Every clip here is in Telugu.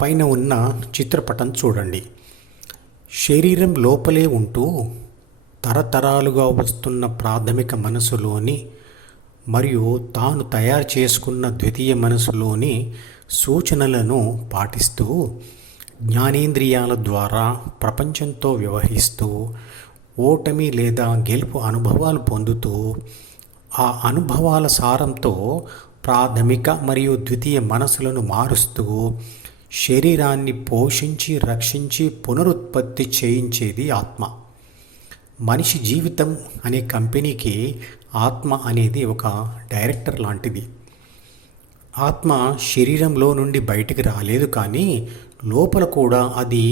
పైన ఉన్న చిత్రపటం చూడండి. శరీరం లోపలే ఉంటూ తరతరాలుగా వస్తున్న ప్రాథమిక మనసులోని మరియు తాను తయారు చేసుకున్న ద్వితీయ మనసులోని సూచనలను పాటిస్తూ జ్ఞానేంద్రియాల ద్వారా ప్రపంచంతో వ్యవహరిస్తూ ఓటమి లేదా గెలుపు అనుభవాలు పొందుతూ ఆ అనుభవాల సారంతో ప్రాథమిక మరియు ద్వితీయ మనసులను మారుస్తూ శరీరాన్ని పోషించి రక్షించి పునరుత్పత్తి చేయించేది ఆత్మ. మనిషి జీవితం అనే కంపెనీకి ఆత్మ అనేది ఒక డైరెక్టర్ లాంటిది. ఆత్మ శరీరంలో నుండి బయటికి రాలేదు, కానీ లోపల కూడా అది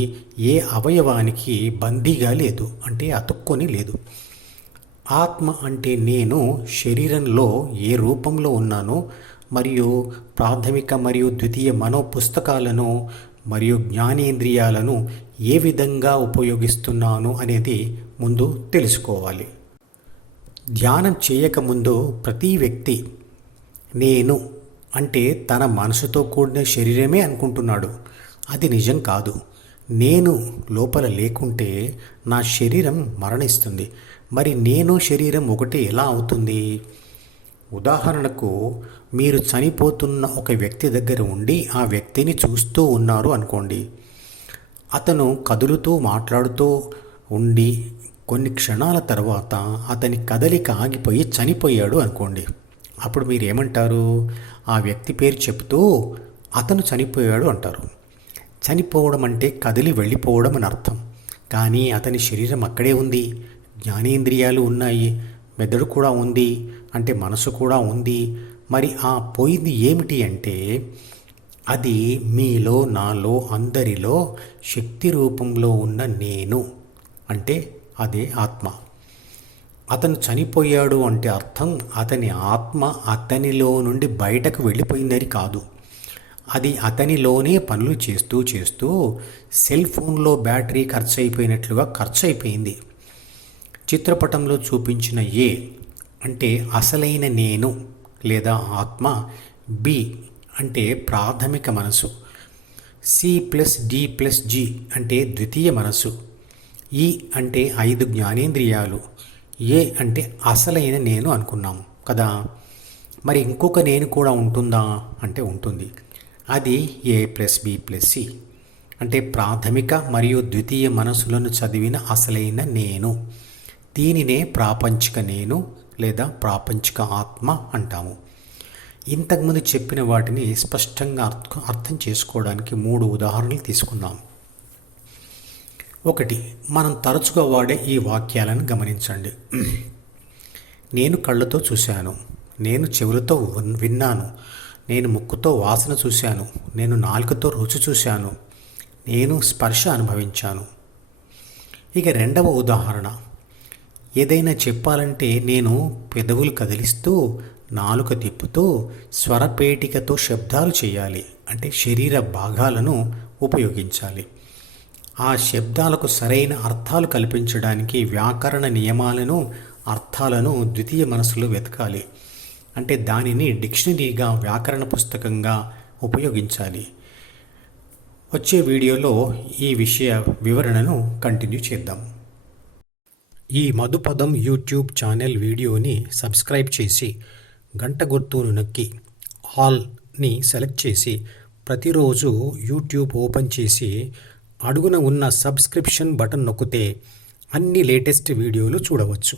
ఏ అవయవానికి బందీగా లేదు, అంటే అతుక్కొని లేదు. ఆత్మ అంటే నేను శరీరంలో ఏ రూపంలో ఉన్నానో మరియు ప్రాథమిక మరియు ద్వితీయ మనో పుస్తకాలను మరియు జ్ఞానేంద్రియాలను ఏ విధంగా ఉపయోగిస్తున్నాను అనేది ముందు తెలుసుకోవాలి. ధ్యానం చేయకముందు ప్రతి వ్యక్తి నేను అంటే తన మనసుతో కూడిన శరీరమే అనుకుంటున్నాడు. అది నిజం కాదు. నేను లోపల లేకుంటే నా శరీరం మరణిస్తుంది. మరి నేను శరీరం ఒకటి ఎలా అవుతుంది? ఉదాహరణకు, మీరు చనిపోతున్న ఒక వ్యక్తి దగ్గర ఉండి ఆ వ్యక్తిని చూస్తూ ఉన్నారు అనుకోండి. అతను కదులుతూ మాట్లాడుతూ ఉండి కొన్ని క్షణాల తర్వాత అతని కదలిక ఆగిపోయి చనిపోయాడు అనుకోండి. అప్పుడు మీరు ఏమంటారు? ఆ వ్యక్తి పేరు చెప్తూ అతను చనిపోయాడు అంటారు. చనిపోవడం అంటే కదిలి వెళ్ళిపోవడం అని అర్థం. కానీ అతని శరీరం అక్కడే ఉంది, జ్ఞానేంద్రియాలు ఉన్నాయి, మెదడు కూడా ఉంది, అంటే మనసు కూడా ఉంది. మరి ఆ పోయింది ఏమిటి అంటే అది మీలో, నాలో, అందరిలో శక్తి రూపంలో ఉన్న నేను, అంటే అదే ఆత్మ. అతను చనిపోయాడు అంటే అర్థం అతని ఆత్మ అతనిలో నుండి బయటకు వెళ్ళిపోయిందని కాదు. అది అతనిలోనే పనులు చేస్తూ చేస్తూ సెల్ ఫోన్లో బ్యాటరీ ఖర్చు అయిపోయినట్లుగా ఖర్చు అయిపోయింది. చిత్రపటంలో చూపించిన ఏ అంటే అసలైన నేను లేదా ఆత్మ, బి అంటే ప్రాథమిక మనసు, C+D+G అంటే ద్వితీయ మనసు, ఈ అంటే 5 జ్ఞానేంద్రియాలు, ఏ అంటే అసలైన నేను అనుకున్నాము కదా. మరి ఇంకొక నేను కూడా ఉంటుందా అంటే ఉంటుంది. అది A+B+C అంటే ప్రాథమిక మరియు ద్వితీయ మనసులను చదివిన అసలైన నేను. దీనినే ప్రాపంచిక నేను లేదా ప్రాపంచిక ఆత్మ అంటాము. ఇంతకుముందు చెప్పిన వాటిని స్పష్టంగా అర్థం చేసుకోవడానికి 3 ఉదాహరణలు తీసుకున్నాం. ఒకటి, మనం తరచుగా వాడే ఈ వాక్యాలను గమనించండి. నేను కళ్ళతో చూశాను, నేను చెవులతో విన్నాను, నేను ముక్కుతో వాసన చూశాను, నేను నాలుకతో రుచి చూశాను, నేను స్పర్శ అనుభవించాను. ఇక రెండవ ఉదాహరణ, ఏదైనా చెప్పాలంటే నేను పెదవులు కదిలిస్తూ నాలుక తిప్పుతూ స్వరపేటికతో శబ్దాలు చేయాలి, అంటే శరీర భాగాలను ఉపయోగించాలి. ఆ శబ్దాలకు సరైన అర్థాలు కల్పించడానికి వ్యాకరణ నియమాలను, అర్థాలను ద్వితీయ మనసులో వెతకాలి, అంటే దానిని డిక్షనరీగా, వ్యాకరణ పుస్తకంగా ఉపయోగించాలి. వచ్చే వీడియోలో ఈ విషయ వివరణను కంటిన్యూ చేద్దాం. ఈ మధుపదం యూట్యూబ్ ఛానల్ వీడియోని సబ్స్క్రైబ్ చేసి గంట గుర్తును నొక్కి ఆల్ని సెలెక్ట్ చేసి ప్రతిరోజు యూట్యూబ్ ఓపెన్ చేసి అడుగున ఉన్న సబ్స్క్రిప్షన్ బటన్ నొక్కితే అన్ని లేటెస్ట్ వీడియోలు చూడవచ్చు.